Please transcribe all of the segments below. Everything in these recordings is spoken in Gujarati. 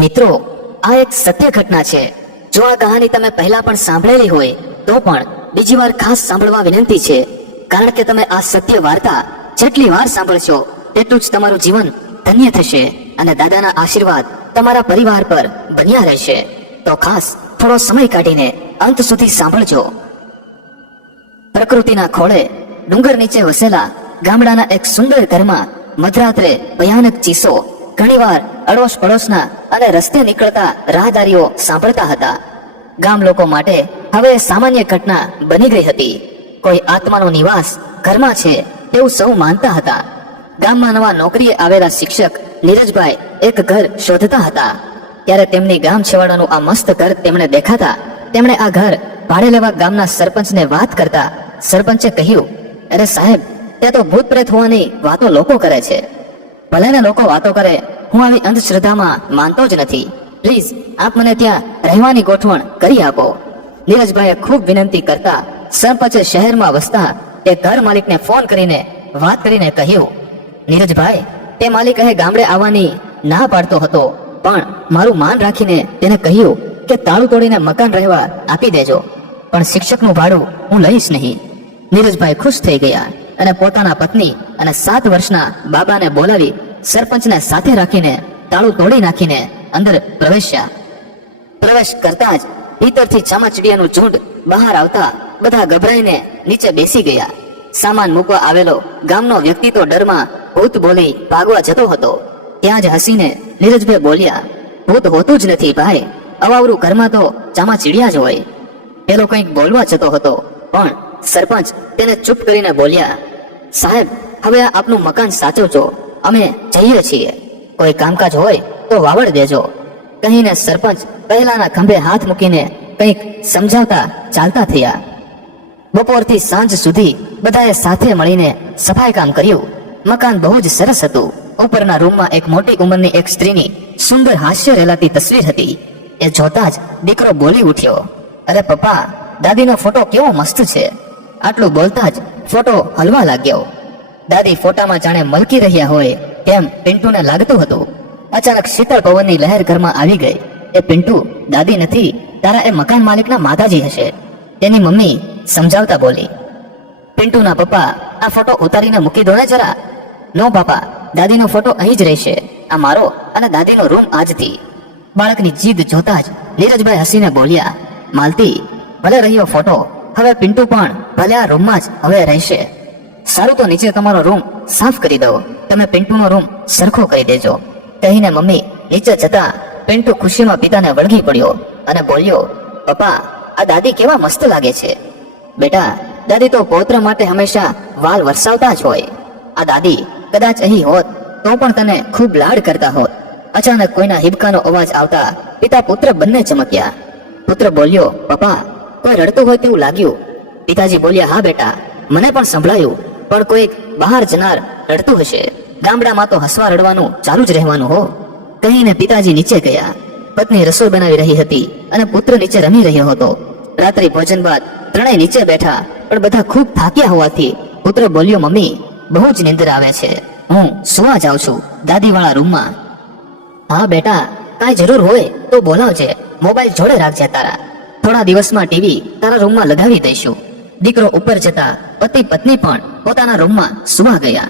મિત્રો, આ એક સત્ય ઘટના છે. જો આ કહાની તમે પહેલા પણ સાંભળેલી હોય, તો પણ બીજી વાર ખાસ સાંભળવા વિનંતી છે. કારણ કે તમે આ સત્ય વાર્તા જેટલી વાર સાંભળશો, તેટલું જ તમારું જીવન ધન્ય થશે અને દાદાના આશીર્વાદ તમારા પરિવાર પર બન્યા રહેશે. તો ખાસ થોડો સમય કાઢીને અંત સુધી સાંભળજો. પ્રકૃતિના ખોળે ડુંગર નીચે વસેલા ગામડાના એક સુંદર ઘરમાં મધરાત્રે ભયાનક ચીસો ઘણીવાર અડોશ પડોશના અને રસ્તે નીકળતા રાહદારીઓ સાંભળતા હતા. ગામ લોકો માટે હવે સામાન્ય ઘટના બની ગઈ હતી. કોઈ આત્માનો નિવાસ ઘરમાં છે તેવું સૌ માનતા હતા. ગામમાં નવા નોકરીએ આવેલા શિક્ષક નીરજભાઈ એક ઘર શોધતા હતા. ત્યારે તેમની ગામ છેવાડાનું આ મસ્ત ઘર તેમણે દેખાતા તેમણે આ ઘર ભાડે લેવા ગામના સરપંચને વાત કરતા સરપંચે કહ્યું, અરે સાહેબ, ત્યાં તો ભૂત પ્રેત હોવાની વાતો લોકો કરે છે. ભલે ને લોકો વાતો કરે હું આવી અંધશ્રદ્ધામાં માનતો જ નથી. પ્લીઝ આપ મને ત્યાં રહેવાની ગોઠવણ કરી આપો. નીરજભાઈએ ખૂબ વિનંતી કરતા સરપંચે શહેરમાં વસતા તે ઘર માલિકને ફોન કરીને વાત કરીને કહ્યું, નીરજભાઈ, તે માલિક ગામડે આવવાની ના પાડતો હતો, પણ મારું માન રાખીને તેને કહ્યું કે તાળું તોડીને મકાન રહેવા આપી દેજો, પણ શિક્ષકનું ભાડું હું લઈશ નહીં. નીરજભાઈ ખુશ થઈ ગયા અને પોતાના પત્ની અને સાત વર્ષના બાબાને બોલાવી સરપંચને સાથે રાખીને તાળું તોડી નાખીને અંદર પ્રવેશ્યા. પ્રવેશ કરતા જ ભીતરથી ચામાચીડિયાનું ઝુંડ બહાર આવતા બધા ગભરાઈને નીચે બેસી ગયા. સામાન મૂકવા આવેલો ગામનો વ્યક્તિ તો ડરમાં ભૂત બોલી ભાગવા જતો હતો. ત્યાં જ હસીને નીરજભાઈ બોલ્યા, ભૂત હોતું જ નથી ભાઈ, અવાવરું ઘરમાં તો ચામાચીડિયા જ હોય. પેલો કંઈક બોલવા જતો હતો, પણ સરપંચ તેને ચૂપ કરીને બોલ્યા, સાહેબ, હવે આપનું મકાન સાચવજો. અમે જઈએ છીએ. કોઈ કામકાજ હોય તો વાવડ દેજો. કહીને સરપંચ પહેલાના ખંભે હાથ મૂકીને કંઈક સમજાવતા ચાલતા થયા. બપોરથી સાંજ સુધી બધાએ સાથે મળીને સફાઈ કામ કર્યું. મકાન બહુ જ સરસ હતું. ઉપરના રૂમમાં એક મોટી ઉંમરની એક સ્ત્રીની સુંદર હાસ્ય રેલાતી તસવીર હતી. એ જોતા જ દીકરો બોલી ઉઠ્યો, અરે પપ્પા, દાદીનો ફોટો કેવો મસ્ત છે. આટલું બોલતા જ ફોટો હલવા લાગ્યો. દાદી ફોટામાં જાણે મલકી રહ્યા હોય તેમ પિન્ટુને લાગતું હતું. અચાનક શીતળ પવનની લહેર ઘરમાં આવી ગઈ. એ પિન્ટુ, દાદી નથી, તારા એ મકાન માલિકના માતાજી હશે. તેની મમ્મી સમજાવતા બોલી, પિન્ટુના પપ્પા, આ ફોટો ઉતારીને મૂકી દો ને જરા. નો પાપા દાદીનો ફોટો અહીં જ રહેશે. આ મારો અને દાદીનો રૂમ આજથી. બાળકની જીદ જોતા જ નીરજભાઈ હસીને બોલ્યા, માલતી, ભલે રહ્યો ફોટો, હવે પિન્ટુ પણ ભલે આ રૂમમાં જ હવે રહેશે. સારું તો નીચે તમારો રૂમ સાફ કરી દો. તમે પિન્ટુનો રૂમ સરખો કરી દેજો. કહીને મમ્મી, નીચે જતા પિન્ટુ ખુશીમાં પિતાને વળગી પડ્યો અને બોલ્યો, પપ્પા, આ દાદી કેવા મસ્ત લાગે છે. બેટા, દાદી તો પૌત્ર માટે હંમેશા વાલ વરસાવતા જ હોય. આ દાદી કદાચ અહીં હોત તો પણ તને ખૂબ લાડ કરતા હોત. અચાનક કોઈના હિબકાનો અવાજ આવતા પિતા પુત્ર બંને ચમક્યા. પુત્ર બોલ્યો, પપ્પા, કોઈ રડતું હોય તેવું લાગ્યું? પિતાજી બોલ્યા, હા બેટા, મને પણ સંભળાયું. પણ કોઈક બહાર જનાર રડતું હશે. ગામડામાં તો હસવા રડવાનું ચાલુ જ રહેવાનું હો. કહીને પિતાજી નીચે ગયા. પત્ની રસોઈ બનાવી રહી હતી અને પુત્ર નીચે રમી રહ્યો હતો. રાત્રિ ભોજન બાદ ત્રણેય નીચે બેઠા, પણ બધા ખૂબ થાક્યા હોવાથી પુત્ર બોલ્યો, મમ્મી, બહુ જ નિંદર આવે છે. હું સુવા જાઉં છું દાદીવાળા રૂમમાં. હા બેટા, કાંઈ જરૂર હોય તો બોલાવજે. મોબાઈલ જોડે રાખજે તારા. થોડા દિવસમાં ટીવી તારા રૂમમાં લગાવી દઈશું. દીકરો ઉપર જતા પતિ પત્ની પણ પોતાના રૂમમાં સુવા ગયા.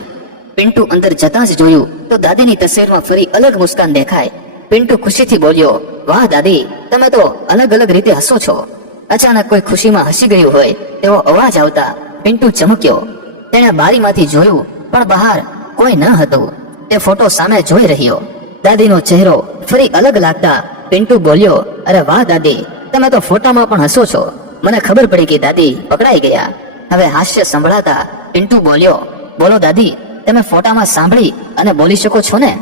પિન્ટુ અંદર જતા જ જોયું તો દાદીની તસવીરમાં ફરી અલગ મુસ્કાન દેખાય. પિન્ટુ ખુશીથી બોલ્યો, વાહ દાદી, તમે તો અલગ અલગ રીતે હસો છો. અચાનક કોઈ ખુશીમાં હસી ગયું હોય તેવો અવાજ આવતા પિન્ટુ ચમક્યો. તેણે બારીમાંથી જોયું પણ બહાર કોઈ ન હતું. તે ફોટો સામે જોઈ રહ્યો. દાદીનો ચહેરો ફરી અલગ લાગતા પિન્ટુ બોલ્યો, અરે વાહ દાદી, તમે તો ફોટામાં પણ હસો છો. મને ખબર પડી કે દાદી પકડાઈ ગયા. હવે હાસ્ય સંભળાતા પિન્ટુ બોલ્યો, બોલો દાદી, તમે ફોટામાં સાંભળી અને બોલી શકો છો ને?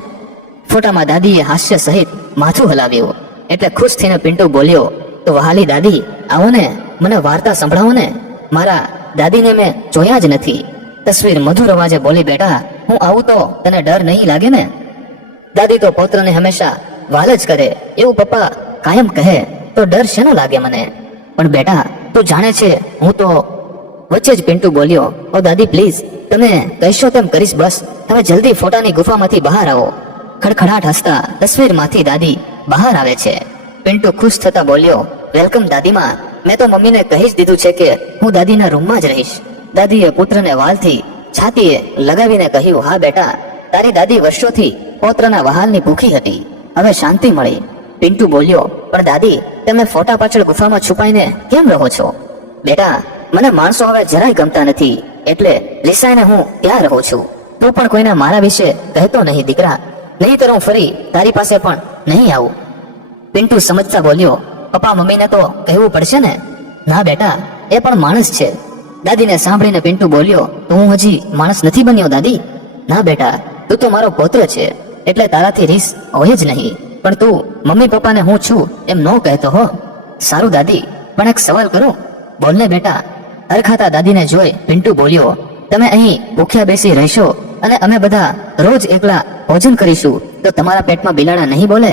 ફોટામાં દાદીએ હાસ્ય સહિત માથું હલાવ્યું. એટલે ખુશ થઈને પિન્ટુ બોલ્યો, તો વહાલી દાદી, આવો ને, મને વાર્તા સંભળાવો ને. મારા દાદીને મેં જોયા જ નથી. તસવીર મધુર અવાજે બોલી બેટા હું આવું તો તને ડર નહીં લાગે ને? દાદી તો પૌત્રને હંમેશા વાલ જ કરે, એવું પપ્પા કાયમ કહે, તો ડર શેનો લાગે મને? પણ બેટા, તું જાણે છે, હું તો વચ્ચે જ પિન્ટુ બોલ્યો, ઓ દાદી પ્લીઝ તમે કહેશો તેમ કરીશ બસ. તમે જલ્દી ફોટાની ગુફામાંથી બહાર આવો. ખડખડાટ હસતા તસવીરમાંથી દાદી બહાર આવે છે. પિન્ટુ ખુશ થતા બોલ્યો, વેલકમ દાદીમાં. મેં તો મમ્મીને કહી જ દીધું છે કે હું દાદીના રૂમમાં જ રહીશ. દાદીએ પુત્રને વાલથી છાતીએ લગાવીને કહ્યું, હા બેટા, તારી દાદી વર્ષોથી પૌત્રના વહાલની ભૂખી હતી. હવે શાંતિ મળી. પિન્ટુ બોલ્યો, પણ દાદી, તમે ફોટા પાછળ ગુફામાં છુપાઈને કેમ રહો છો? બેટા, મને માણસો હવે જરાય ગમતા નથી, એટલે રિસાઈને હું ત્યાં રહું છું. તું પણ કોઈને મારા વિશે કહેતો નહીં, દીકરા. નહીંતર હું ફરી તારી પાસે પણ નહીં આવું. પિન્ટુ સમજતા બોલ્યો, પપ્પા મમ્મીને તો કહેવું પડશે ને? ના, બેટા, એ પણ માણસ છે. દાદીને સાંભળીને પિન્ટુ બોલ્યો, તો હું હજી માણસ નથી બન્યો, દાદી? ના, બેટા, તું તો મારો પૌત્ર છે, એટલે તારાથી રીસ હોય જ નહીં. પણ તું મમ્મી પપ્પાને હું છું એમ ન કહેતો હો. સારું દાદી, પણ એક સવાલ કરું. બોલને બેટા અરખાતા દાદીને જોઈ પિન્ટુ બોલ્યો, તમે અહીં ભૂખ્યા બેસી રહેશો અને અમે બધા રોજ એકલા ભોજન કરીશું, તો તમારા પેટમાં બિલાડા નહીં બોલે?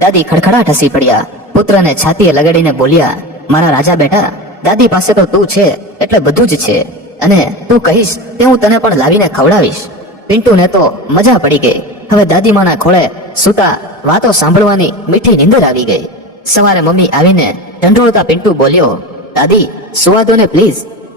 દાદી ખડખડાટ હસી પડ્યા. પુત્રને છાતીએ લગાડીને બોલ્યા, મારા રાજા બેટા, દાદી પાસે તો તું છે, એટલે બધું જ છે. અને તું કહીશ તે હું તને પણ લાવીને ખવડાવીશ. પિન્ટુને તો મજા પડી ગઈ. હવે દાદીમાના ખોળે સૂતા વાતો સાંભળવાની મીઠી નીંદર આવી ગઈ. સવારે મમ્મી આવીને ઢંઢોળતા પિન્ટુ બોલ્યો, દાદી સુવા દો ને પ્લીઝ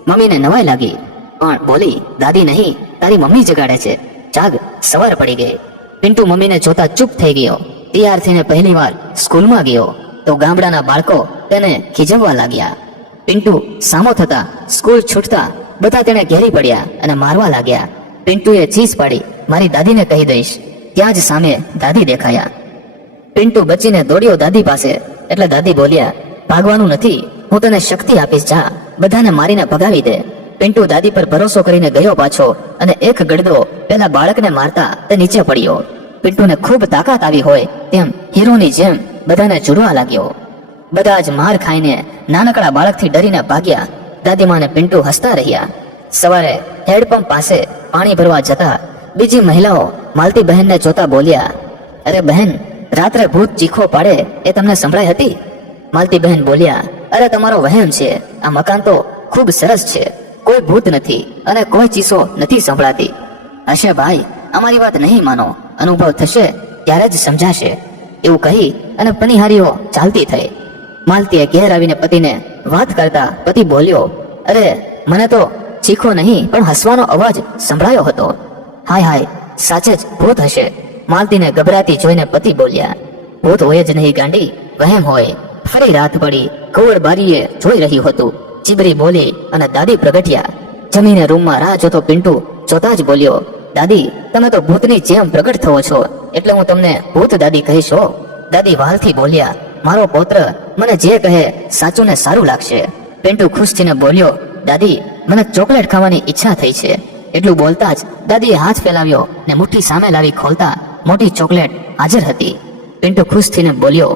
મમ્મીને નવાઈ લાગી. પણ બોલી, દાદી નહીં, તારી મમ્મી જગાડે છે. જાગ સવાર પડી ગઈ. પિન્ટુ મમ્મીને જોતા ચૂપ થઈ ગયો. તૈયાર થઈને પહેલી વાર સ્કૂલમાં ગયો. તો ગામડાના બાળકો તેને ખીજવવા લાગ્યા. પિન્ટુ સામો થતા સ્કૂલ છૂટતા બધા તેને ઘેરી પડ્યા અને મારવા લાગ્યા. પિન્ટુએ ચીસ પાડી. મારી દાદીને કહી દઈશ, ત્યાં જ સામે દાદી દેખાયા. પિન્ટુ બચીને દોડ્યો દાદી પાસે. એટલે દાદી બોલ્યા, ભાગવાનું નથી, હું તને શક્તિ આપીશ, જા. બધાને મારીને ભગાવી દે. પિન્ટુ દાદી પર ભરોસો કરીને ગયો પાછો અને એક ગડદો પેલા બાળકને મારતા તે નીચે પડ્યો. પિન્ટુને ખૂબ તાકાત આવી હોય તેમ હીરોની જેમ બધાને જુડવા લાગ્યો. બધા જ માર ખાઈને નાનકડા બાળકથી ડરીને ભાગ્યા. દાદીમાને પિન્ટુ હસતા રહ્યા. સવારે હેડપંપ પાસે પાણી ભરવા જતા બીજી મહિલાઓ માલતી બહેનને જોતા બોલ્યા, અરે બહેન, રાત્રે ભૂત ચીખો પાડે એ તમને સંભળાઈ હતી? માલતી બહેન બોલ્યા, અરે તમારો વહેમ છે. આ મકાન તો ખૂબ સરસ છે. કોઈ ભૂત નથી અને કોઈ ચીસો નથી સંભળાતી. હશે ભાઈ, અમારી વાત નહીં માનો. અનુભવ થશે ત્યારે જ સમજાશે. એવું કહી અને પનિહારીઓ ચાલતી થઈ. માલતીએ ઘેર આવીને પતિને વાત કરતા પતિ બોલ્યો, અરે, મને તો ચીખો નહીં, પણ હસવાનો અવાજ સંભળાયો હતો. હાય હાય, સાચે જ ભૂત હશે. માલતીને ગભરાતી જોઈને પતિ બોલ્યા, ભૂત હોય જ નહીં ગાંડી, વહેમ હોય. ફરી રાત પડી કુંવર બારીએ જોઈ રહ્યું હતું. ચીબરી બોલી અને દાદી પ્રગટ્યા. જમીને રૂમમાં રાહ જોતો પિન્ટુ જોતા જ બોલ્યો, દાદી, તમે તો ભૂતની જેમ પ્રગટ થવો છો. એટલે હું તમને ભૂત દાદી કહીશ દાદી વાલથી બોલ્યા, મારો પૌત્ર મને જે કહે સાચું ને સારું લાગશે. પિન્ટુ ખુશ થઈને બોલ્યો, દાદી મને ચોકલેટ ખાવાની ઈચ્છા થઈ છે. એટલું બોલતા જ દાદીએ હાથ ફેલાવ્યો ને મુઠ્ઠી સામે લાવી ખોલતા મોટી ચોકલેટ હાજર હતી. પિન્ટુ ખુશ થઈને બોલ્યો,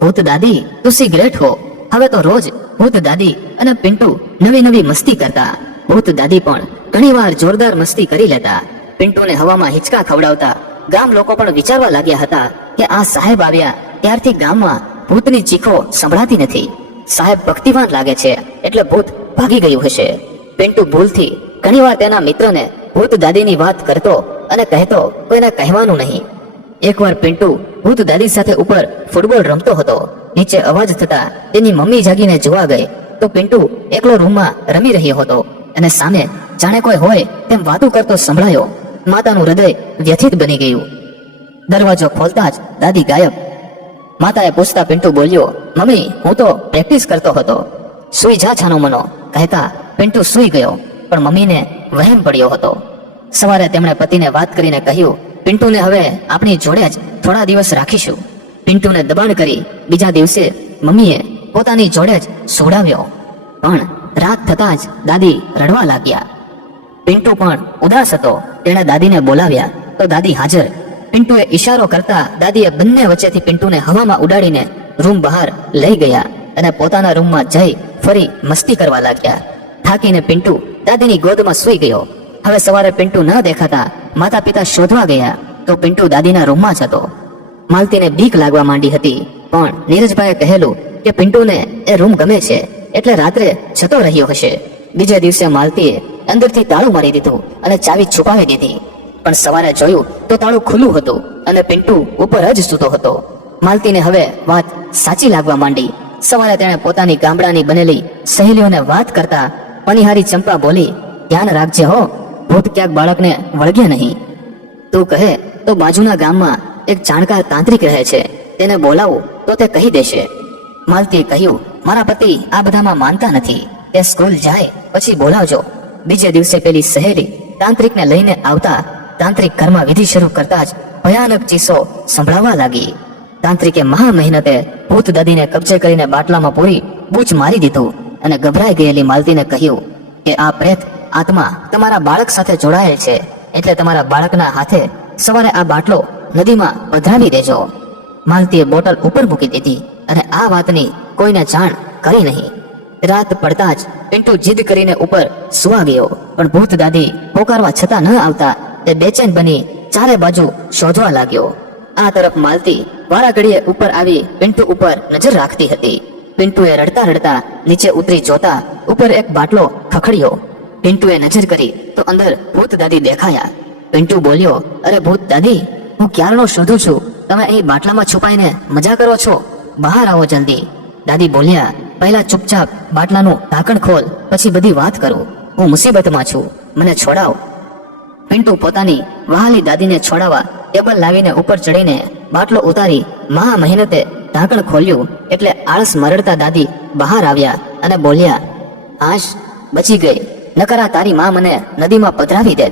ભૂત દાદી, તું સિગરેટ હો. હવે તો રોજ ભૂત દાદી અને પિન્ટુ નવી નવી મસ્તી કરતા. ભૂત દાદી પણ ઘણીવાર જોરદાર મસ્તી કરી લેતા. પિન્ટુને હવામાં હિંચકા ખવડાવતા ગામ લોકો પણ વિચારવા લાગ્યા હતા કે આ સાહેબ આવ્યા ત્યારથી ગામમાં ભૂતની ચીખો સંભળાતી નથી. સાહેબ ભક્તિવાન લાગે છે એટલે ભૂત ભાગી ગયું હશે. પિન્ટુ ભૂલથી ઘણીવાર તેના મિત્રને ભૂત દાદીની વાત કરતો અને કહેતો કોઈને કહેવાનું નહીં. એકવાર પિન્ટુ ભૂત દાદી સાથે ઉપર ફૂટબોલ રમતો હતો. નીચે અવાજ થતા તેની મમ્મી જાગીને જોવા ગઈ. તો પિન્ટુ એકલો રૂમમાં રમી રહ્યો હતો અને સામે જાણે કોઈ હોય તેમ વાતો કરતો સંભળાયો. માતાનું હૃદય વ્યથિત બની ગયું. દરવાજો ખોલતા જ દાદી ગાયબ. માતાએ પૂછતા પિન્ટુ બોલ્યો, મમ્મી, હું તો પ્રેક્ટિસ કરતો હતો. સુઈ જા, છાનો મનો, કહેતા પિન્ટુ સુઈ ગયો, પણ મમ્મીને વહેમ પડ્યો હતો. સવારે તેમણે પતિને વાત કરીને કહ્યું, પિન્ટુને હવે આપણી જોડે જ થોડા દિવસ રાખીશું. પિન્ટુને દબાણ કરી બીજા દિવસે મમ્મીએ પોતાની જોડે જ સોડાવ્યો. પણ રાત થતાં જ દાદી રડવા લાગ્યા. પિન્ટુ પણ ઉદાસ હતો. તેણે દાદીને બોલાવ્યા, તો દાદી હાજર. પિન્ટુએ ઈશારો કરતા દાદીએ બંને વચ્ચેથી પિન્ટુને હવામાં ઉડાડીને રૂમ બહાર લઈ ગયા અને પોતાના રૂમમાં જઈ ફરી મસ્તી કરવા લાગ્યા. થાકીને પિન્ટુ દાદીની ગોદમાં સૂઈ ગયો. હવે સવારે પિન્ટુ ન દેખાતા માતા પિતા શોધવા ગયા તો પિન્ટુ દાદીના રૂમમાં જ હતો. માલતીને બીક લાગવા માંડી હતી, પણ નીરજભાઈએ કહેલું કે પિન્ટુને એ રૂમ ગમે છે, એટલે રાત્રે જતો રહ્યો હશે. બીજે દિવસે માલતીએ અંદરથી તાળું મારી દીધું અને ચાવી છુપાવી દીધી. પણ સવારે જોયું તો તાળું ખુલ્લું હતું અને પિન્ટુ ઉપર જ સૂતો હતો. માલતીને હવે વાત સાચી લાગવા માંડી. સવારે તેણે પોતાની ગામડાની બનેલી સહેલીઓને વાત કરતા પનિહારી ચંપા બોલી, ધ્યાન રાખજે હો, ભૂત ક્યાંક બાળકને વળગે નહીં. તું કહે, તો બાજુના ગામમાં એક જાણકાર તાંત્રિક રહે છે, તેને બોલાવું તો તે કહી દેશે. માલતીએ કહ્યું, મારા પતિ આ બધામાં માનતા નથી, તે સ્કૂલ જાય પછી બોલાવજો. બીજે દિવસે પેલી સહેલી તાંત્રિકને લઈને આવતા તાંત્રિક ઘરમાં વિધિ શરૂ કરતા જ ભયાનક ચીસો સંભળાવા લાગી. તાંત્રિકે મહા મહેનતે ભૂત દાદીને કબજે કરીને બાટલામાં પૂરી બૂચ મારી દીધું. અને ગભરાઈ ગયેલી માલતીને કહ્યું કે આ પ્રેત આત્મા તમારા બાળક સાથે જોડાયેલ છે, એટલે તમારા બાળકના હાથે સવારે આ બાટલો નદીમાં પધરાવી દેજો. માલતીએ બોટલ ઉપર મૂકી દીધી અને આ વાતની કોઈને જાણ કરી નહીં. રાત પડતા જ પિન્ટુ જીદ કરીને ઉપર સુવા ગયો, પણ ભૂત દાદી પોકારવા છતાં ન આવતા તે બેચેન બની ચારે બાજુ શોધવા લાગ્યો. આ તરફ માલતી વારા ઘડીએ ઉપર આવી પિન્ટુ ઉપર નજર રાખતી હતી. પિન્ટુએ રડતા રડતા નીચે ઉતરી જોતા ઉપર એક બાટલો ખખડ્યો. પિન્ટુએ નજર કરી તો અંદર ભૂત દાદી દેખાયા. પિન્ટુ બોલ્યો, અરે ભૂત દાદી, હું ક્યારનો શોધું છું? તમે અહીં બાટલામાં છુપાઈને મજા કરો છો? બહાર આવો જલ્દી. દાદી બોલ્યા, પહેલા ચૂપચાપ બાટલાનું ઢાંકણ ખોલ, પછી બધી વાત કરું. હું મુસીબતમાં છું. મને છોડાવ. પિન્ટુ પોતાની વહાલી દાદીને છોડાવવા ટેબલ લાવીને ઉપર ચડીને બાટલો ઉતારી મહા મહેનતે ઢાંકણ ખોલ્યું એટલે આળસ મરડતા દાદી બહાર આવ્યા અને બોલ્યા, આશ, બચી ગઈ. નકરા તારી માં મને નદીમાં પધરાવી દે.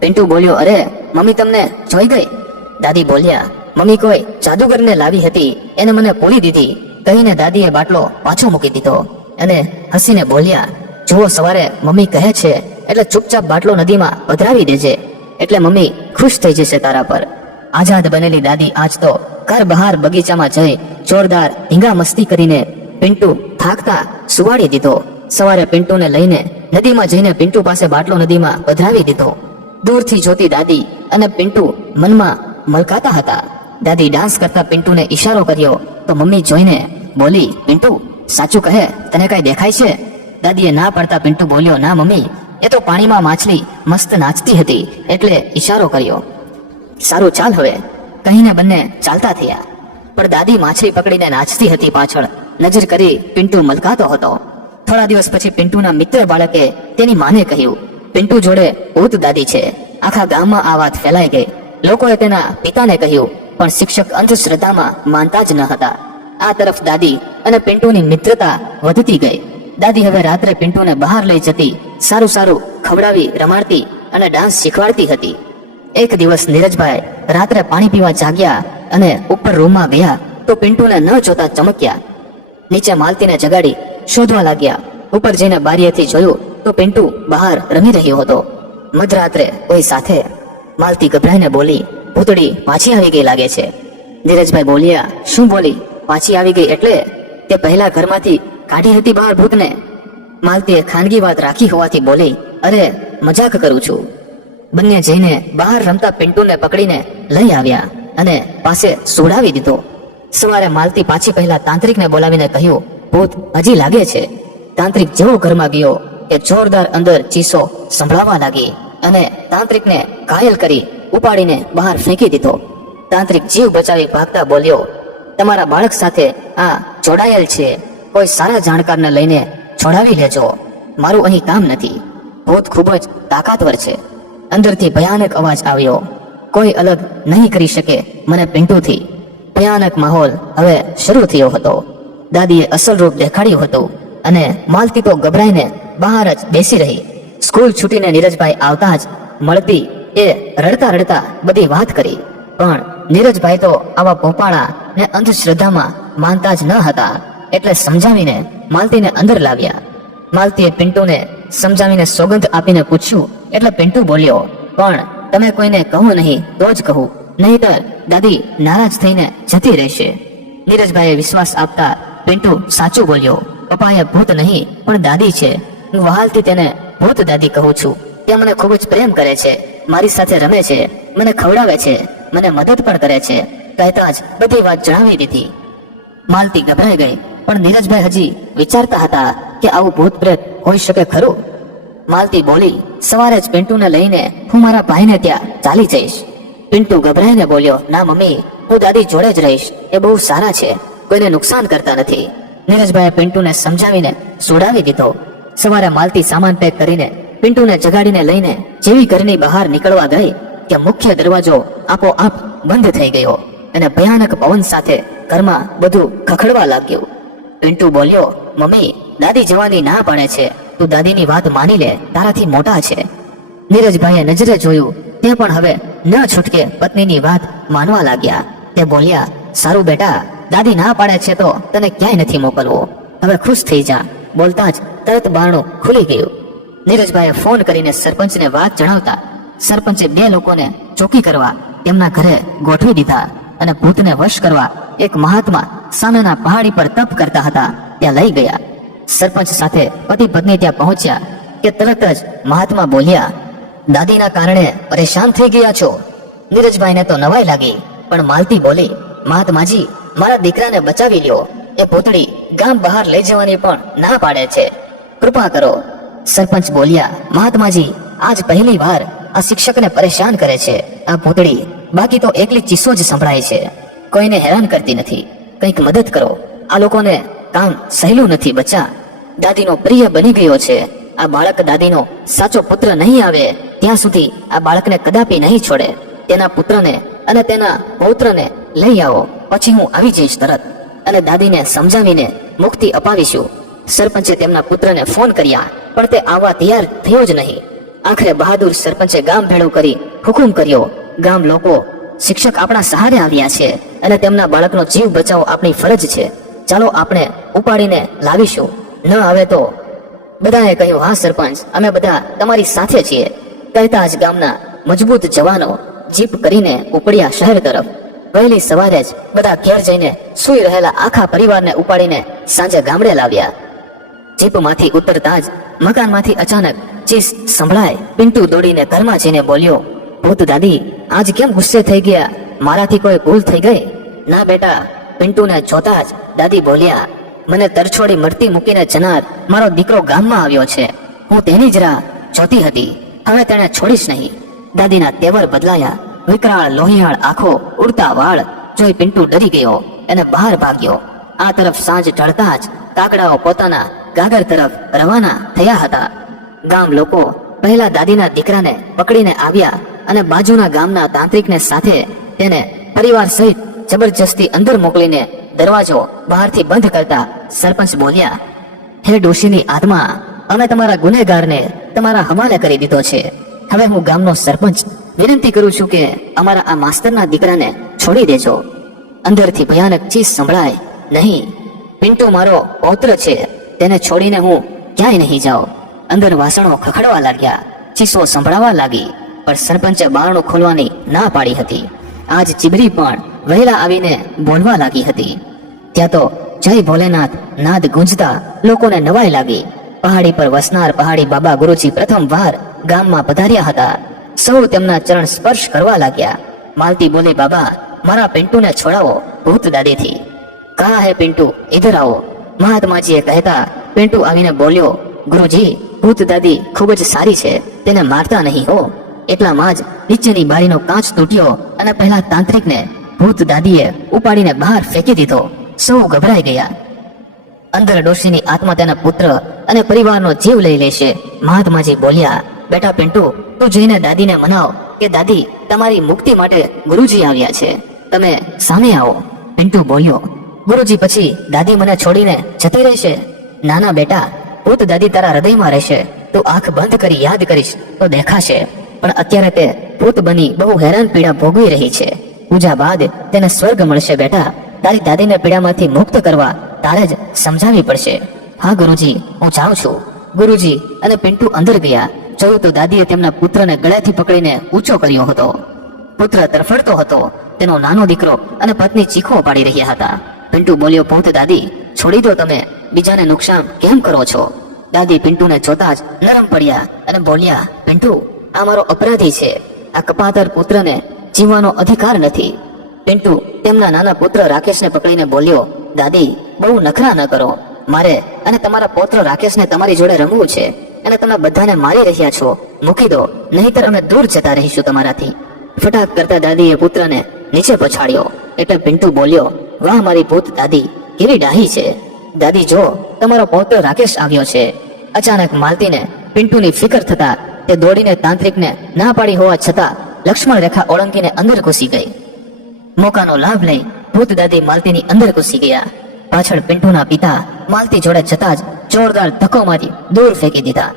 પિન્ટુ બોલ્યો, અરે, મમ્મી તમને જોઈ ગઈ? દાદી બોલ્યા, મમ્મી કોઈ જાદુગરને લાવી હતી, એને મને પોલી દીધી. કહીને દાદીએ બાટલો પાછો મૂકી દીધો અને હસીને બોલ્યા, જુઓ, સવારે મમ્મી કહે છે, એટલે ચૂપચાપ બાટલો નદીમાં પધરાવી દેજે, એટલે મમ્મી ખુશ થઈ જશે તારા પર. આઝાદ બનેલી દાદી આજ તો ઘર બહાર બગીચામાં જઈ જોરદાર ધીંગા મસ્તી કરીને પિન્ટુ થાકતા સુવાડી દીધો. સવારે પિન્ટુને લઈને નદીમાં જઈને પિન્ટુ પાસે બાટલો નદીમાં પધરાવી દીધો. દૂરથી જોતી દાદી અને પિન્ટુ મનમાં મલકાતા હતા. દાદી ડાન્સ કરતા પિન્ટુને ઈશારો કર્યો તો મમ્મી જોઈને બોલી, પિન્ટુ, સાચું કહે, તને કઈ દેખાય છે? દાદીએ ના પડતા પિન્ટુ બોલ્યો, ના મમ્મી, એ તો પાણીમાં માછલી મસ્ત નાચતી હતી, એટલે ઈશારો કર્યો. સારું, ચાલ હવે. કહીને બંને ચાલતા થયા. પણ દાદી માછલી પકડીને નાચતી હતી પાછળ. નજર કરી પિન્ટુ મલકાતો હતો. થોડા દિવસ પછી પિન્ટુના મિત્ર બાળકે તેની માને કહ્યું, પિન્ટુ જોડે ભૂત દાદી છે. આખા ગામમાં આ વાત ફેલાઈ ગઈ. લોકોએ તેના પિતાને કહ્યું, પણ શિક્ષક અંધશ્રદ્ધામાં માનતા જ ન હતા. આ તરફ દાદી અને પિન્ટુની મિત્રતા વધતી ગઈ. દાદી હવે રાત્રે પિન્ટુને બહાર લઈ જતી સારું સારું ખવડાવી રમાડતી અને ડાન્સ શીખવાડતી હતી. એક દિવસ નીરજભાઈ રાત્રે પાણી પીવા જાગ્યા અને ઉપર રૂમમાં ગયા તો પિન્ટુને ન જોતા ચમક્યા. નીચે માલતીને જગાડી શોધવા લાગ્યા. ઉપર જઈને બારીએથી જોયું તો પિન્ટુ બહાર રમી રહ્યો હતો. મધરાત્રે કોઈ સાથે માલતી ગભરાઈને બોલી, ભૂતડી, પાછી આવી ગઈ લાગે છે. નીરજભાઈ બોલ્યા, શું બોલી? પાછી આવી ગઈ એટલે તે પહેલા ઘરમાંથી કાઢી હતી બહાર ભૂતને? માલતીએ ખાનગી વાત રાખી હોવાથી બોલી, અરે, મજાક કરું છું. બંને જઈને બહાર રમતા પિન્ટુને પકડીને લઈ આવ્યા અને પાસે સોડાવી દીધો. સવારે માલતી પાછી પહેલા તાંત્રિકને બોલાવીને કહ્યું, ભૂત, હજી લાગે છે. તાંત્રિક જેવો ઘરમાં ગયો કે જોરદાર અંદર ચીસો સંભળાવા લાગી અને તાંત્રિકને ઘાયલ કરી ઉપાડીને બહાર ફેંકી દીધો. તાંત્રિક જીવ બચાવી ભાગતા બોલ્યો, તમારા બાળક સાથે આ જોડાયેલ છે. કોઈ સારા જાણકારને લઈને છોડાવી લેજો. મારું અહીં કામ નથી. ભૂત ખૂબ જ તાકાતવર છે. અંદરથી ભયાનક અવાજ આવ્યો. કોઈ અલગ નહીં કરી શકે, મને પિન્ટુથી ભયાનક માહોલ હવે શરૂ થયો હતો. દાદીએ અસલ રૂપ દેખાડ્યું હતું અને માલતી તો ગભરાઈને બહાર જ બેસી રહી. સ્કૂલ છૂટીને નીરજભાઈ આવતા જ મળતી એ રડતા રડતા બધી વાત કરી. પણ નીરજભાઈ તો આવા પોપાળા ને અંધશ્રદ્ધામાં માનતા જ ન હતા. એટલે સમજાવીને માલતીને અંદર લાવ્યા. માલતીએ પિન્ટુને સમજાવીને સોગંદ આપીને પૂછ્યું, એટલે પિન્ટુ બોલ્યો, પણ તમે કોઈને કહું નહીં, તો જ કહું. નહીતર દાદી નારાજ થઈને જતી રહેશે. નીરજભાઈએ વિશ્વાસ આપતા પિન્ટુ સાચું બોલ્યો, પપ્પાએ ભૂત નહીં, પણ દાદી છે. હું વહાલથી તેને ભૂત દાદી કહું છું. તે મને ખૂબ જ પ્રેમ કરે છે, મારી સાથે રમે છે, મને ખવડાવે છે, મને મદદ પણ કરે છે. કહેતા જ બધી વાત જણાવી દીધી. માલતી ગભરાઈ ગઈ, પણ નીરજભાઈ હજી વિચારતા હતા કે આવું ભૂત પ્રેત હોઈ શકે ખરું? માલતી બોલી, સવારે જ પિન્ટુને લઈને હું મારા ભાઈને ત્યાં ચાલી જઈશ. પિન્ટુ ગભરાઈને બોલ્યો, ના મમ્મી, હું દાદી જોડે જ રહીશ. એ બહુ સારા છે. કોઈને નુકસાન કરતા નથી. નીરજભાઈએ પિન્ટુને સમજાવીને સોડાવી દીધો. સવારે માલતી સામાન પેક કરીને પિન્ટુને જગાડીને લઈને જેવી ઘરની બહાર નીકળવા ગઈ કે મુખ્ય દરવાજો આપોઆપ બંધ થઈ ગયો અને ભયાનક પવન સાથે ઘરમાં બધું ખખડવા લાગ્યું. પિન્ટુ બોલ્યો, મમ્મી દાદી જવાની ના પાડે છે. તું દાદીની વાત માની લે, તારાથી મોટા છે. નીરજભાઈએ નજરે જોયું, તે પણ હવે ન છૂટકે પત્નીની વાત માનવા લાગ્યા. તે બોલ્યા, સારું બેટા, દાદી ના પાડે છે તો તને ક્યાંય નથી મોકલવો. હવે ખુશ થઈ જા. બોલતા જ તરત બારણું ખુલી ગયું. નીરજભાઈએ ફોન કરીને સરપંચને વાત જણાવતા, સરપંચે બે લોકોને ચોકી કરવા, તેમના ઘરે ગોઠવી દીધા અને ભૂતને વશ કરવા એક મહાત્મા સામેના પહાડી પર તપ કરતા હતા, ત્યાં લઈ ગયા. સરપંચ સાથે પતિ પત્ની ત્યાં પહોંચ્યા કે તરત જ મહાત્મા બોલ્યા, દાદીના કારણે પરેશાન થઈ ગયા છો. નીરજભાઈને તો નવાઈ લાગી, પણ માલતી બોલી, મહાત્માજી, મારા દીકરાને બચાવી લ્યો. એ પૂતળી ગામ બહાર લઈ જવાની પણ ના પાડે છે. કૃપા કરો. સરપંચ બોલ્યા, મહાત્માજી, આજ પહેલી વાર આ શિક્ષકને પરેશાન કરે છે. આ પૂતળી બાકી તો એકલી ચીસો જ સંભળાય છે. કોઈને હેરાન કરતી નથી. કંઈક મદદ કરો. આ લોકોને કામ સહેલું નથી, બચ્ચા. દાદીનો પ્રિય બની ગયો છે. આ બાળક દાદીનો સાચો પુત્ર નહીં આવે, ત્યાં સુધી આ બાળકને કદાપી નહીં છોડે. તેના પુત્રને અને તેના પૌત્રને લઈ આવો, પછી હું આવી જઈશ તરત. અને દાદીને સમજાવીને મુક્તિ અપાવીશું. સરપંચે તેમના પુત્રને ફોન કર્યા, પણ તે આવવા તૈયાર થયો જ નહીં. આખરે બહાદુર સરપંચે ગામ ભેળું કરી હુકુમ કર્યો. ગામ લોકો શિક્ષક આપણા સહારે આવ્યા છે અને તેમના બાળકનો જીવ બચાવવો આપણી ફરજ છે. ચાલો આપણે ઉપાડીને લાવીશું. ન આવે તો બધાએ કહ્યું, હા, સરપંચ, અમે બધા તમારી સાથે છીએ. કહેતા જ ગામના મજબૂત જવાનો જીપ કરીને ઉપડ્યા શહેર તરફ. વહેલી સવારે જ બધા ઘેર જઈને સૂઈ રહેલા આખા પરિવારને ઉપાડીને સાંજે ગામડે લાવ્યા. જીપમાંથી ઉતરતા જ મકાનમાંથી અચાનક ચીસ સંભળાય પિન્ટુ દોડીને ઘરમાં જઈને બોલ્યો, ભૂત દાદી, આજ કેમ ગુસ્સે થઈ ગયા? મારાથી કોઈ ભૂલ થઈ ગઈ? ના બેટા પિન્ટુને જોતા જ દાદી બોલ્યા, મને તરછોડી મળતી મૂકીને જનાર મારો દીકરો ગામમાં આવ્યો છે. હું તેની જ રાહ જોતી હતી. હવે તેને છોડીશ નહીં. દાદીના તેવર બદલાયા. વિકરાળ લોહિયાળ આંખો ઉડતા વાળ જોઈ પિન્ટુ ડરી ગયો અને બહાર ભાગ્યો. આ તરફ સાંજ ઢળતા જ કાગડાઓ પોતાના ગાગર તરફ રવાના થયા હતા. ગામ લોકો પહેલા દાદીના દીકરાને પકડીને આવ્યા અને બાજુના ગામના તાંત્રિકને સાથે તેને પરિવાર સહિત જબરજસ્તી અંદર મોકલીને દરવાજો બહારથી બંધ કરતા સરપંચ બોલ્યા, હે ડોશીની આત્મા, અમે તમારા ગુનેગારને તમારા હવાલે કરી દીધો છે. હવે હું ગામનો સરપંચ વિનંતી કરું છું કે અમારા આ માસ્તરના દીકરાને છોડી દેજો. અંદરથી ભયાનક ચીસ સંભળાય નહીં. પિન્ટુ મારો પૌત્ર છે, તેને છોડીને હું ક્યાંય નહીં જાઉં. અંદર વાસણો ખખડવા લાગ્યા, ચીસો સંભળાવા લાગી, પણ સરપંચે બારણું ખોલવાની ના પાડી હતી. આજ ચીબરી પણ વહેલા આવીને બોલવા લાગી હતી. ત્યાં તો જય ભોલેનાથ નાદ ગુંજતા લોકોને નવાઈ લાગી. પહાડી પર વસનાર પહાડી બાબા ગુરુજી પ્રથમ વાર ગામમાં પધાર્યા હતા. સૌ તેમના ચરણ સ્પર્શ કરવા લાગ્યા. માલતી બોલે, બાબા, મારા પિન્ટુને છોડાવો, ભૂત દાદીથી. કહા હે પિન્ટુ? ઇધર આવો. મહાત્માજીએ કહેતા પિન્ટુ આવીને બોલ્યો, ગુરુજી, ભૂત દાદી ખૂબ જ સારી છે, તેને મારતા નહીં હો. એટલામાં જ નીચેની બારીનો કાચ તૂટ્યો અને પહેલા તાંત્રિકને ભૂત દાદીએ ઉપાડીને બહાર ફેંકી દીધો. સૌ ગભરાઈ ગયા. અંદર ડોશીની આત્મા તેના પુત્ર અને પરિવારનો જીવ લઈ લેશે. મહાત્માજી બોલ્યા, બેટા પિન્ટુ, તું જઈને દાદીને મનાવ કે દાદી તમારી મુક્તિ માટે ગુરુજી આવ્યા છે. તમે સામે આવો. પિન્ટુ બોલ્યો, ગુરુજી પછી દાદી મને છોડીને જતી રહેશે? નાના બેટા, ભૂત દાદી તારા હૃદયમાં રહેશે. તું આંખ બંધ કરી યાદ કરીશ તો દેખાશે. પણ અત્યારે તે ભૂત બની બહુ હેરાન પીડા ભોગવી રહી છે. પૂજા બાદ તેને સ્વર્ગ મળશે બેટા. તારી દાદીને પીડામાંથી મુક્ત કરવા તારે જ સમજાવવી પડશે. હા, ગુરુજી, હું જાઉં છું. ગુરુજી અને પિન્ટુ અંદર ગયા. જોયું તો દાદીએ તેમના પુત્રને ગળેથી પકડીને ઊંચો કર્યો હતો. પુત્ર તરફડતો હતો. તેનો નાનો દીકરો અને પત્ની ચીખો પાડી રહ્યા હતા. પિન્ટુ બોલ્યો, ભૂત દાદી, છોડી દો તમે. બીજાને નુકસાન કેમ કરો છો? દાદી પિન્ટુને જોતા જ નરમ પડ્યા અને બોલ્યા, પિન્ટુ, આ મારો અપરાધી છે. આ કપાતર પુત્રને જીવવાનો અધિકાર નથી. પિન્ટુ તેમના નાના પુત્ર રાકેશને પકડીને બોલ્યો, દાદી, બહુ નખરા ન કરો. મારે અને તમારા પૌત્ર રાકેશને તમારી જોડે રમવું છે અને તમે બધાને મારી રહ્યા છો. મૂકી દો, નહીતર અમે દૂર જતા રહીશું તમારાથી. ફટાક કરતા દાદીએ પુત્રને નીચે પછાડ્યો. એટલે પિન્ટુ બોલ્યો, વાહ, મારી ભૂત દાદી, કેવી ડાહી છે. દાદી, જો, તમારો પૌત્ર રાકેશ આવ્યો છે. અચાનક માલતીને પિન્ટુની ફિકર થતા તે દોડીને તાંત્રિકને ના પાડી હોવા છતાં લક્ષ્મણ રેખા ઓળંગીને અંદર ઘૂસી ગઈ. મોકાનો લાભ લઈ ભૂત દાદી માલતીની અંદર ઘૂસી ગયા. પાછળ પિન્ટુના પિતા માલતી જોડે જતા જ જોરદાર ધક્કો મારી દૂર ફેંકી દીધા.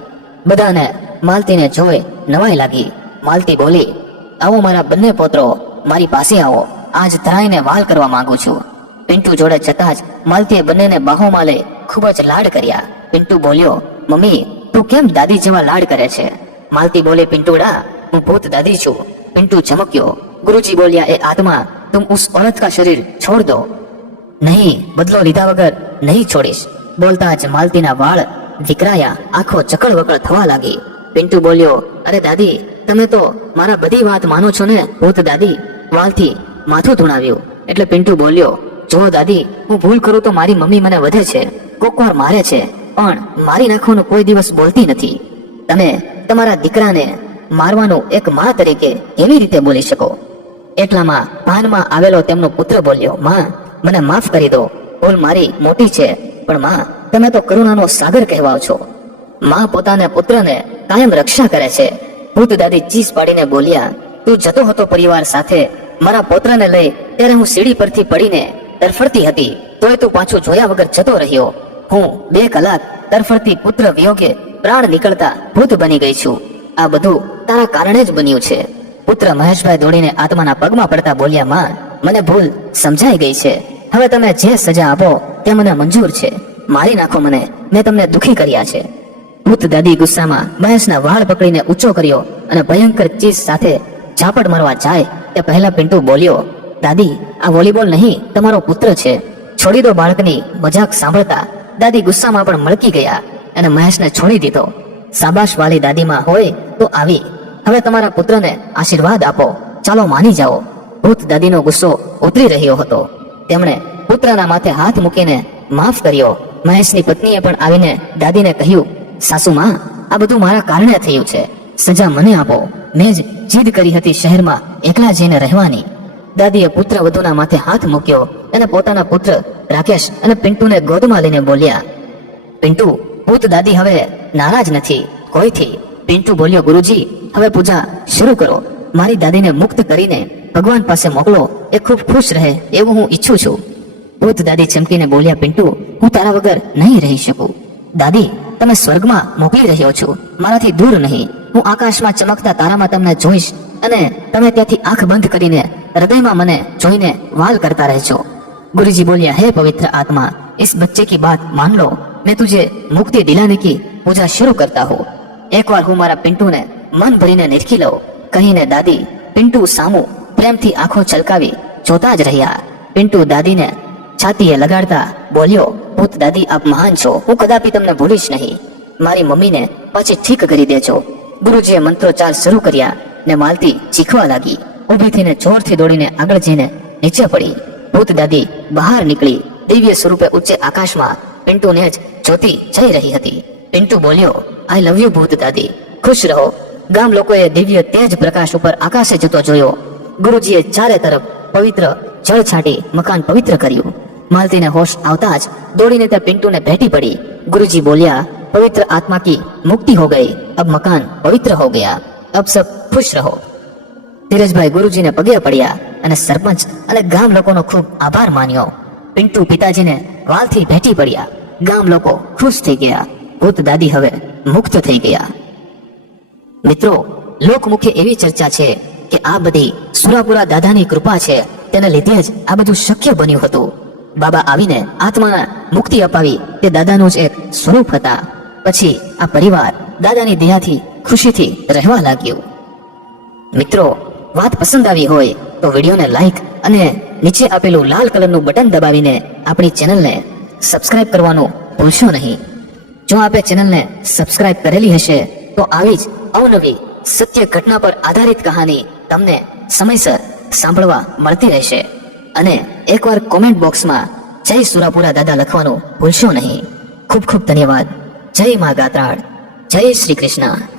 બધાને માલતીને જોઈ નવાઈ લાગી. માલતી બોલી, આવો મારા બંને પોત્રો, મારી પાસે આવો. આજ ધરાઈને વાલ કરવા માંગુ છું. પિન્ટુ જોડે જતા જ માલતીએ બંનેને બાહોમાં લઈ ખૂબ જ લાડ કર્યા. પિન્ટુ બોલ્યો, મમ્મી, તું કેમ દાદી જેવા લાડ કરે છે? માલતી બોલે, પિન્ટુડા હું ભૂત દાદી છું પિન્ટુ ચમક્યો ગુરુજી બોલ્યા એ આત્મા તુમ ઉસ औरत का शरीर छोड़ दो નહીં બદલો લીધા વગર નહીં છોડીશ બોલતા જ માલતીના વાળ વિકરાયા આંખો ચકળ વકળ થવા લાગી પિન્ટુ બોલ્યો અરે દાદી તમે તો મારા બધી વાત માનો છો ને ભૂત દાદી વાલથી માથું ધુણાવ્યું એટલે પિન્ટુ બોલ્યો જો દાદી હું ભૂલ કરું તો મારી મમ્મી મને વધે છે કોક વાર મારે છે પણ મારી નાખવાનું કોઈ દિવસ બોલતી નથી તમે તમારા દીકરાને મારવાનું એક મા તરીકે કેવી રીતે બોલી શકો. એટલામાં ભાનમાં આવેલો તેમનો પુત્ર બોલ્યો, માં, મને માફ કરી દો. ભૂલ મારી મોટી છે, પણ માં, તમે તો કરુણાનો સાગર કહેવાઓ છો. માં પોતાના પુત્રને કાયમ રક્ષા કરે છે. ભૂત દાદી ચીસ પાડીને બોલ્યા, તું જતો હતો પરિવાર સાથે. મારા પુત્રને લઈ ત્યારે હું સીડી પરથી પડીને તરફડતી હતી. તોય તું પાછું જોયા વગર જતો રહ્યો. હું બે કલાક તરફડતી પુત્ર વિયોગે પ્રાણ નીકળતા ભૂત બની ગઈ છું. આ બધું તારા કારણે જ બન્યું છે. પુત્ર મહેશભાઈ દોડીને આત્માના પગમાં પડતા બોલ્યા માં મને ભૂલ સમજાઈ ગઈ છે. હવે તમે જે સજા આપો, તે મને મંજૂર છે. મારી નાખો મને. મેં તમને દુખી કર્યા છે. ભૂત દાદી ગુસ્સામાં મહેશના વાળ પકડીને ઊંચો કર્યો અને ભયંકર ચીજ સાથે ઝાપટ મારવા જાય તે પહેલા પિન્ટુ બોલ્યો, દાદી, આ વોલીબોલ નહીં, તમારો પુત્ર છે. છોડી દો બાળકની મજાક સાંભળતા દાદી ગુસ્સામાં પણ મળકી ગયા અને મહેશને છોડી દીધો. સાબાશ વાળી દાદીમાં હોય તો આવી હવે તમારા પુત્રને આશીર્વાદ આપો. ચાલો માની જાઓ. ભૂત દાદીનો ગુસ્સો ઉતરી રહ્યો હતો. તેમણે પુત્રના માથે હાથ મૂકીને માફ કર્યો. મહેશની પત્નીએ પણ આવીને દાદીને કહ્યું, સાસુ માં, આ બધું મારા કારણે થયું છે. સજા મને આપો. મેં જ જીદ કરી હતી શહેરમાં એકલા જઈને રહેવાની. દાદીએ પુત્ર વધુના માથે હાથ મૂક્યો અને પોતાના પુત્ર રાકેશ અને પિન્ટુને ગોદમાં લઈને બોલ્યા, પિન્ટુ, ભૂત દાદી હવે નારાજ નથી. કોઈથી? પિન્ટુ બોલ્યો ગુરુજી હવે પૂજા શરૂ કરો મારી દાદીને મુક્ત કરીને ભગવાન પાસે મોકલો એ ખૂબ ખુશ રહે એવું હું ઈચ્છું છું ભૂત દાદી ચમકીને બોલ્યા પિન્ટુ હું તારા વગર નહીં રહી શકું દાદી તમે સ્વર્ગમાં મોકલી રહ્યો છો મારાથી દૂર નહીં હું આકાશમાં ચમકતા તારામાં તમને જોઈશ અને તમે ત્યાંથી આંખ બંધ કરીને હૃદયમાં મને જોઈને વાલ કરતા રહેજો गुरुजी बोलिया हे पवित्र आत्मा इस बच्चे की बात मान लो मैं तुझे मुक्ति दिलाने की पूजा शुरू करता हूँ એકવાર હું મારા પિન્ટુને મન ભરીને નિરખી લઉં, કહીને, દાદી, પિન્ટુ સામું પ્રેમથી આંખો છલકાવી જોતા જ રહ્યા. પિન્ટુ દાદીને છાતીએ લગાડતા બોલ્યો, ભૂત દાદી, આપ મહાન છો. હું કદાપી તમને ભૂલીશ નહીં. મારી મમ્મીને પછી ઠીક કરી દેજો. ગુરુજીએ મંત્રોચ્ચાર શરૂ કર્યા ને માલતી ચીખવા લાગી. ઊભી થઈને જોરથી દોડીને આગળ જઈને નીચે પડી. ભૂત દાદી બહાર નીકળી દિવ્ય સ્વરૂપે ઉચ્ચ આકાશમાં પિન્ટુને જ જોતી જઈ રહી હતી. પિન્ટુ બોલ્યો આઈ લવ યુ ભૂત દાદી ખુશ રહો ગામ લોકોએ દિવ્ય તેજ પ્રકાશ ઉપર આકાશે જતો જોયો ગુરુજીએ ચારે તરફ પવિત્ર જળ છાંટી મકાન પવિત્ર કર્યું માલતીને હોશ આવતા જ દોડીને તે પિન્ટુને ભેટી પડી ગુરુજી બોલ્યા પવિત્ર આત્મા की मुक्ति हो गई अब मकान पवित्र हो गया अब सब खुश रहो ધીરજભાઈ ગુરુજીને પગે પડ્યા અને સરપંચ અને ગામ લોકોનો ખૂબ આભાર માન્યો પિન્ટુ પિતાજીને વાલથી ભેટી પડ્યા ગામ લોકો ખુશ થઈ ગયા ભૂત દાદી હવે મુક્ત થઈ ગયા. મિત્રો, લોકમુખે એવી ચર્ચા છે કે આ બધી સુરાપુરા દાદાની કૃપા છે, તેના લીધે જ આ બધું શક્ય બન્યું હતું. બાબા આવીને આત્માના મુક્તિ અપાવી તે દાદાનું જ એક સ્વરૂપ હતા. પછી આ પરિવાર દાદાની દયાથી, ખુશીથી રહેવા લાગ્યું. મિત્રો, વાત પસંદ આવી હોય તો વિડીયોને લાઈક અને નીચે આપેલું લાલ કલરનું બટન દબાવીને આપણી ચેનલને સબસ્ક્રાઇબ કરવાનું ભૂલશો નહીં. જો આપે ચેનલને સબસ્ક્રાઇબ કરેલી હશે, તો આવી જ અવનવી સત્ય ઘટના પર આધારિત કહાની તમને સમયસર સાંભળવા મળતી રહેશે. અને એકવાર કોમેન્ટ બોક્સમાં જય સુરાપુરા દાદા લખવાનું ભૂલશો નહીં. ખૂબ ખૂબ ધન્યવાદ. જય મા ગાત્રાળ. જય શ્રી કૃષ્ણ.